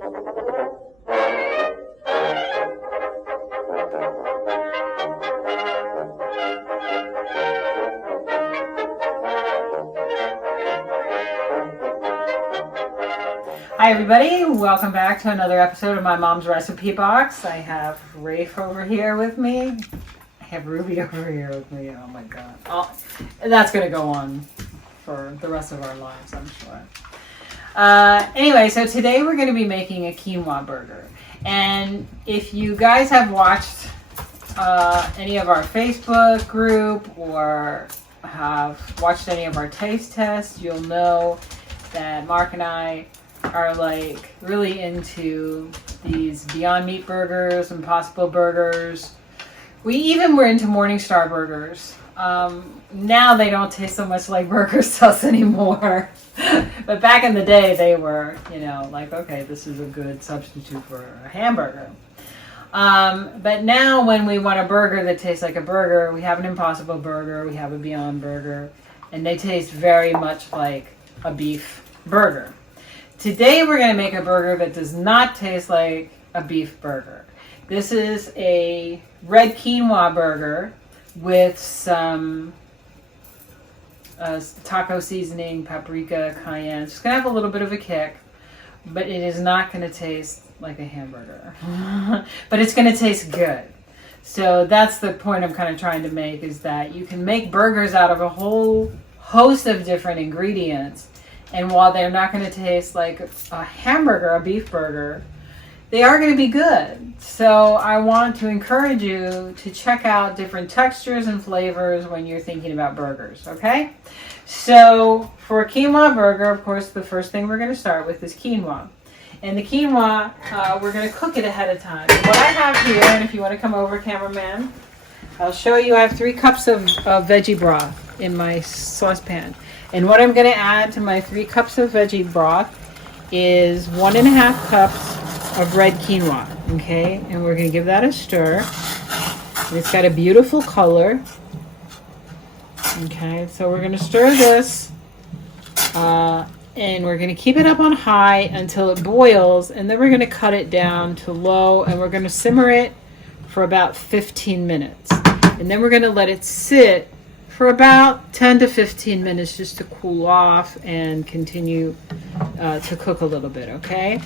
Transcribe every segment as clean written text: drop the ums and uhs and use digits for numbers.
Hi everybody, welcome back to another episode of my mom's recipe box. I have Rafe over here with me. I have Ruby over here with me. Oh my god. That's going to go on for the rest of our lives, I'm sure. Anyway, so today we're going to be making a quinoa burger. And if you guys have watched any of our Facebook group or have watched any of our taste tests, you'll know that Mark and I are like really into these Beyond Meat burgers, Impossible burgers. We even were into Morningstar burgers. Now they don't taste so much like burgers to us anymore. But back in the day they were, like, okay, this is a good substitute for a hamburger. But now when we want a burger that tastes like a burger, we have an Impossible burger, we have a Beyond burger, and they taste very much like a beef burger. Today we're going to make a burger that does not taste like a beef burger. This is a red quinoa burger with some taco seasoning, paprika, cayenne. It's going to have a little bit of a kick, but it is not going to taste like a hamburger. But it's going to taste good. So that's the point I'm kind of trying to make, is that you can make burgers out of a whole host of different ingredients. And while they're not going to taste like a hamburger, a beef burger, they are going to be good. So I want to encourage you to check out different textures and flavors when you're thinking about burgers, okay? So for a quinoa burger, of course, the first thing we're going to start with is quinoa. And the quinoa, we're going to cook it ahead of time. What I have here, and if you want to come over, cameraman, I'll show you. I have 3 cups of veggie broth in my saucepan. And what I'm going to add to my 3 cups of veggie broth is 1.5 cups of red quinoa, okay? And we're going to give that a stir. And it's got a beautiful color. Okay, so we're going to stir this, and we're going to keep it up on high until it boils, and then we're going to cut it down to low, and we're going to simmer it for about 15 minutes. And then we're going to let it sit for about 10 to 15 minutes just to cool off and continue to cook a little bit, okay?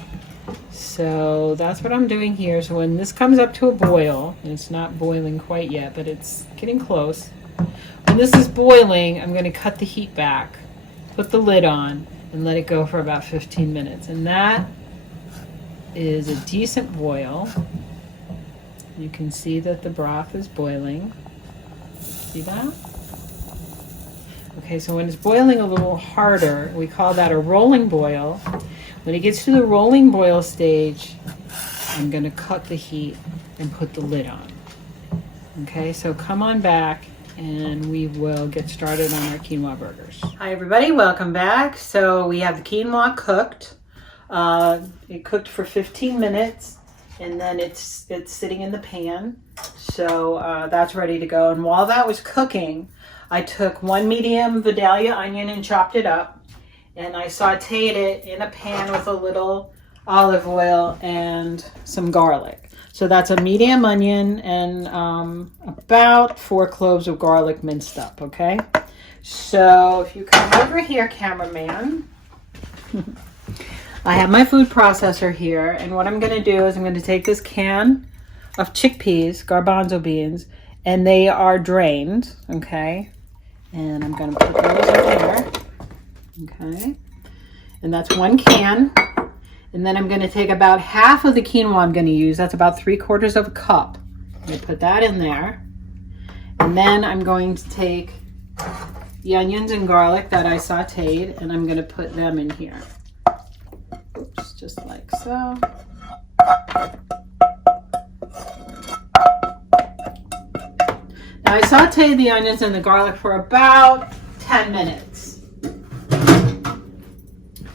So that's what I'm doing here. So when this comes up to a boil, and it's not boiling quite yet, but it's getting close. When this is boiling, I'm going to cut the heat back, put the lid on, and let it go for about 15 minutes. And that is a decent boil. You can see that the broth is boiling. See that? Okay, so when it's boiling a little harder, we call that a rolling boil. When it gets to the rolling boil stage, I'm going to cut the heat and put the lid on. Okay, so come on back and we will get started on our quinoa burgers. Hi everybody, welcome back. So we have the quinoa cooked. It cooked for 15 minutes and then it's sitting in the pan. So that's ready to go. And while that was cooking, I took 1 medium Vidalia onion and chopped it up, and I sauteed it in a pan with a little olive oil and some garlic. So that's a medium onion and about 4 cloves of garlic minced up, okay? So if you come over here, cameraman, I have my food processor here, and what I'm going to do is I'm going to take this can of chickpeas, garbanzo beans, and they are drained, okay? And I'm going to put those in there, okay? And that's 1 can. And then I'm going to take about half of the quinoa I'm going to use. That's about 3/4 of a cup. I'm going to put that in there. And then I'm going to take the onions and garlic that I sauteed, and I'm going to put them in here. Oops, just like so. Now I sauteed the onions and the garlic for about 10 minutes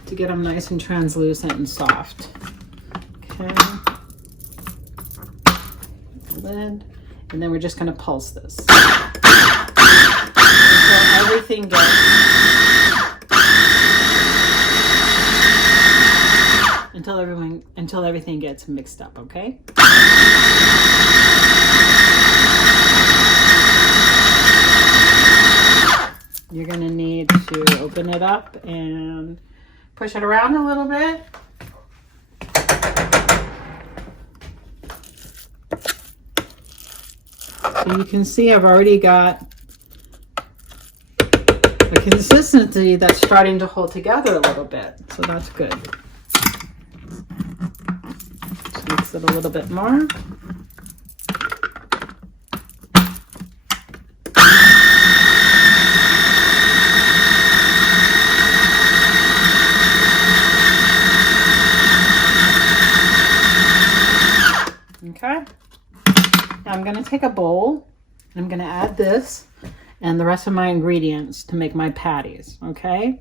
to get them nice and translucent and soft. Okay. Lid. And then we're just going to pulse this until everything until everything gets mixed up, okay? You're gonna need to open it up and push it around a little bit. So you can see I've already got a consistency that's starting to hold together a little bit. So that's good. Just mix it a little bit more. Okay. Now I'm going to take a bowl. I'm going to add this and the rest of my ingredients to make my patties. Okay.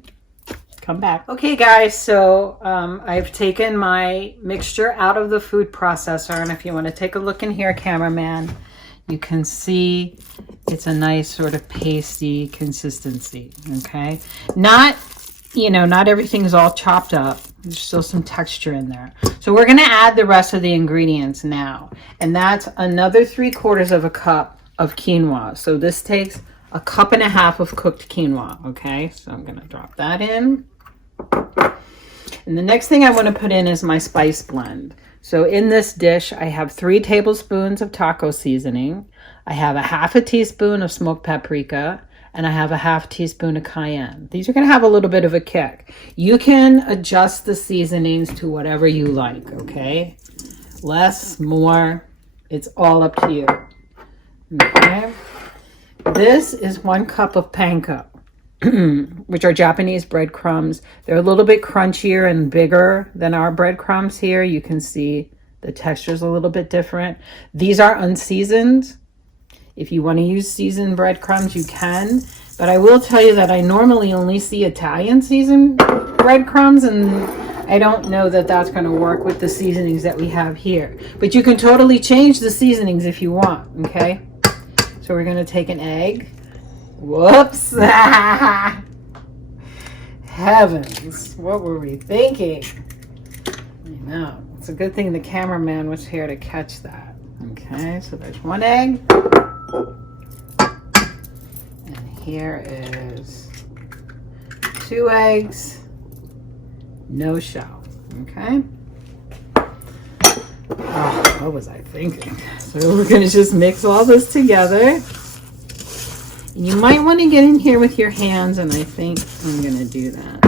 Come back. Okay, guys. So I've taken my mixture out of the food processor. And if you want to take a look in here, cameraman, you can see it's a nice sort of pasty consistency. Okay. Not everything's all chopped up. There's still some texture in there. So we're going to add the rest of the ingredients now. And that's another 3/4 cup of quinoa. So this takes 1.5 cups of cooked quinoa. Okay, so I'm going to drop that in. And the next thing I want to put in is my spice blend. So in this dish, I have 3 tablespoons of taco seasoning. I have 1/2 teaspoon of smoked paprika. And I have 1/2 teaspoon of cayenne. These are going to have a little bit of a kick. You can adjust the seasonings to whatever you like, okay? Less, more, it's all up to you. Okay? This is 1 cup of panko, which are Japanese breadcrumbs. They're a little bit crunchier and bigger than our breadcrumbs here. You can see the texture's a little bit different. These are unseasoned. If you want to use seasoned breadcrumbs, you can. But I will tell you that I normally only see Italian seasoned breadcrumbs, and I don't know that that's going to work with the seasonings that we have here. But you can totally change the seasonings if you want, okay? So we're going to take an egg. Whoops. Heavens. What were we thinking? I know. It's a good thing the cameraman was here to catch that. Okay, so there's 1 egg. And here is 2 eggs, no shell. Okay. Oh, what was I thinking? So we're going to just mix all this together. And you might want to get in here with your hands, and I think I'm going to do that.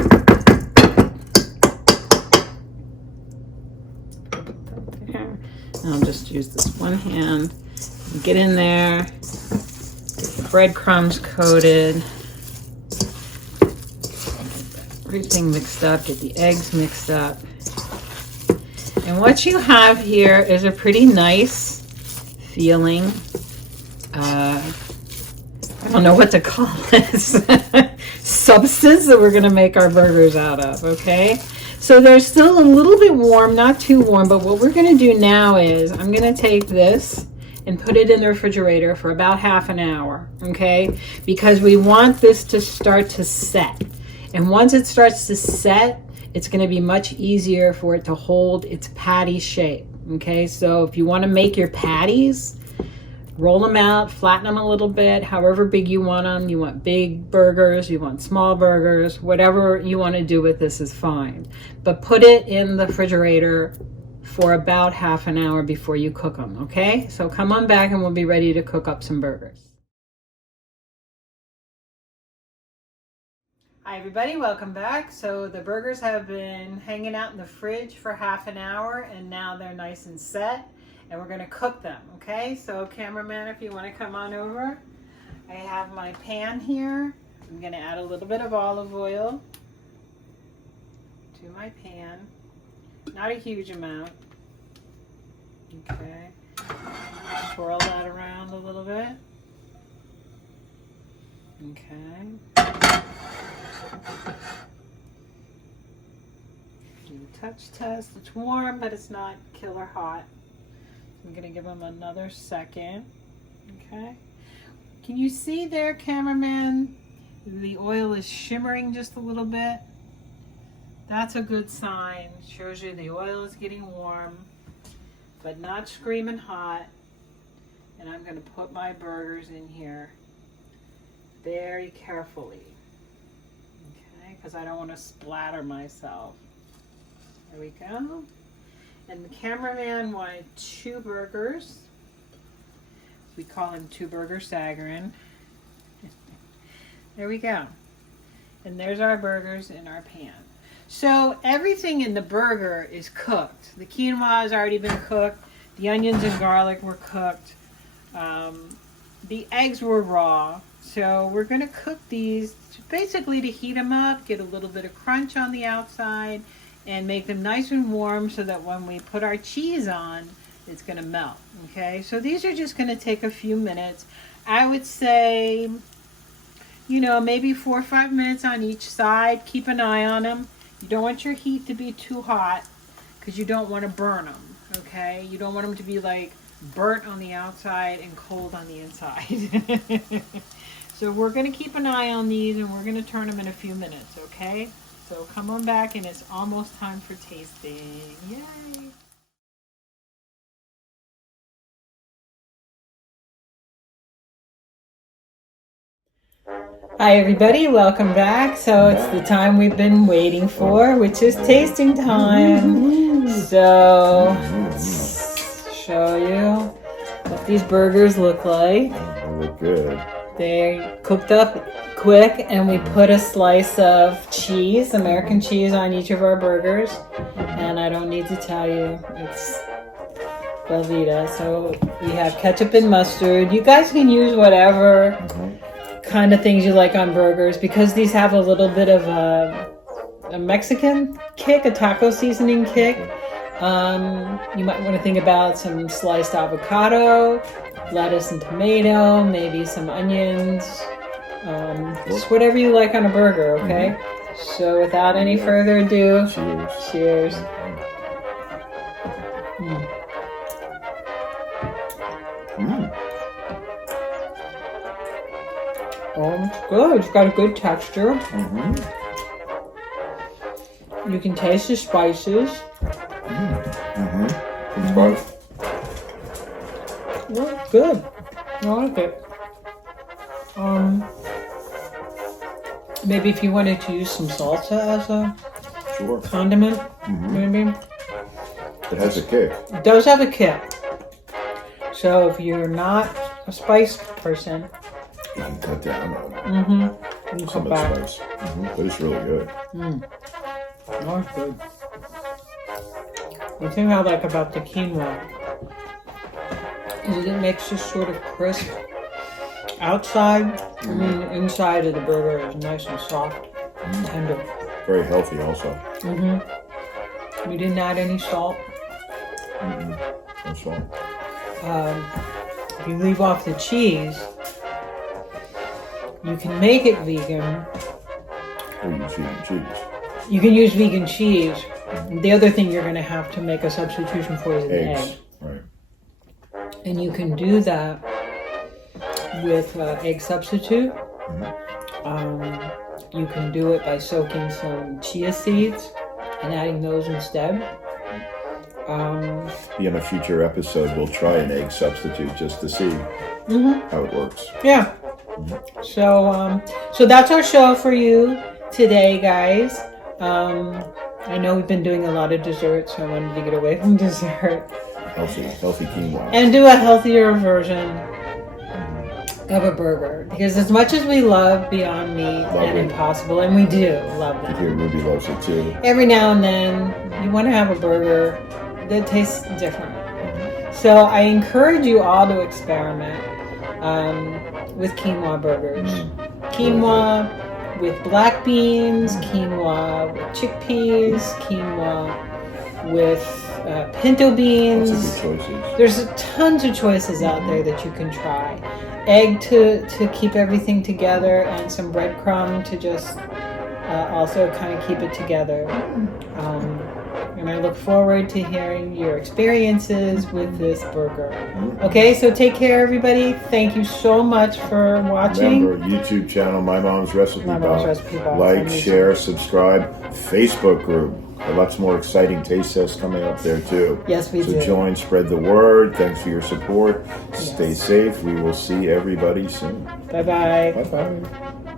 I'll just use this one hand. Get in there. Get the breadcrumbs coated. Get everything mixed up. Get the eggs mixed up. And what you have here is a pretty nice feeling. I don't know what to call this. Substance that we're going to make our burgers out of, okay? So they're still a little bit warm, not too warm, but what we're going to do now is I'm going to take this and put it in the refrigerator for about ½ an hour, okay? Because we want this to start to set. And once it starts to set, it's going to be much easier for it to hold its patty shape, okay? So if you want to make your patties, roll them out, flatten them a little bit, however big you want them. You want big burgers, you want small burgers, whatever you want to do with this is fine. But put it in the refrigerator for about ½ an hour before you cook them, okay? So come on back and we'll be ready to cook up some burgers. Hi everybody, welcome back. So the burgers have been hanging out in the fridge for ½ an hour and now they're nice and set. And we're going to cook them, okay? So cameraman, if you want to come on over. I have my pan here. I'm going to add a little bit of olive oil to my pan. Not a huge amount. Okay. Swirl that around a little bit. Okay. Do a touch test. It's warm, but it's not killer hot. I'm going to give them another second. Okay. Can you see there, cameraman? The oil is shimmering just a little bit. That's a good sign. Shows you the oil is getting warm, but not screaming hot. And I'm going to put my burgers in here very carefully. Okay, because I don't want to splatter myself. There we go. And the cameraman wanted 2 burgers. We call him 2 Burger Sagarin. There we go. And there's our burgers in our pan. So everything in the burger is cooked. The quinoa has already been cooked. The onions and garlic were cooked. The eggs were raw. So we're going to cook these basically to heat them up, get a little bit of crunch on the outside, and make them nice and warm so that when we put our cheese on, it's going to melt. Okay, so these are just going to take a few minutes. I would say, you know, maybe 4 or 5 minutes on each side. Keep an eye on them. You don't want your heat to be too hot because you don't want to burn them. Okay, you don't want them to be like burnt on the outside and cold on the inside. So we're going to keep an eye on these and we're going to turn them in a few minutes. Okay, so come on back and it's almost time for tasting. Yay! Hi everybody, welcome back. So it's the time we've been waiting for, which is tasting time. So let's show you what these burgers look like. They look good. They cooked up quick and we put a slice of cheese, American cheese, on each of our burgers. And I don't need to tell you, it's Velveeta. So we have ketchup and mustard. You guys can use whatever kind of things you like on burgers because these have a little bit of a Mexican kick, a taco seasoning kick. You might want to think about some sliced avocado, lettuce and tomato, maybe some onions, just whatever you like on a burger, okay? So without any further ado, cheers. Oh, it's good. It's got a good texture. You can taste the spices. Well, it's good. I like it. Maybe if you wanted to use some salsa as a condiment, maybe. It has a kick. It does have a kick. So if you're not a spice person, You can cut down on some of the spice. But it's really good. Oh, it's good. The thing I like about the quinoa is it makes this sort of crisp outside. I mean, the inside of the burger is nice and soft, tender. Very healthy also. We didn't add any salt. No salt. If you leave off the cheese, you can make it vegan. Or use vegan cheese. You can use vegan cheese. The other thing you're going to have to make a substitution for is an egg. Right. And you can do that with egg substitute. You can do it by soaking some chia seeds and adding those instead. In a future episode, we'll try an egg substitute just to see how it works. Yeah. So that's our show for you today, guys. I know we've been doing a lot of desserts, so I wanted to get away from dessert. Healthy quinoa. And do a healthier version of a burger. Because as much as we love Beyond Meat and Impossible, and we do love them. Here, Ruby loves it too. Every now and then, you want to have a burger that tastes different. So I encourage you all to experiment with quinoa burgers. Quinoa with black beans, quinoa with chickpeas, quinoa with pinto beans. Lots of good choices. There's tons of choices out there that you can try. Egg to keep everything together, and some breadcrumb to just also kind of keep it together. and I look forward to hearing your experiences with this burger. Okay, so take care, everybody. Thank you so much for watching. Remember, YouTube channel, My Mom's Recipe My Mom's Box. Recipe Box. Like, share, subscribe. Facebook group. Lots more exciting taste tests coming up there too. Yes, we do. So join, spread the word. Thanks for your support. Stay safe. We will see everybody soon. Bye-bye. Bye-bye.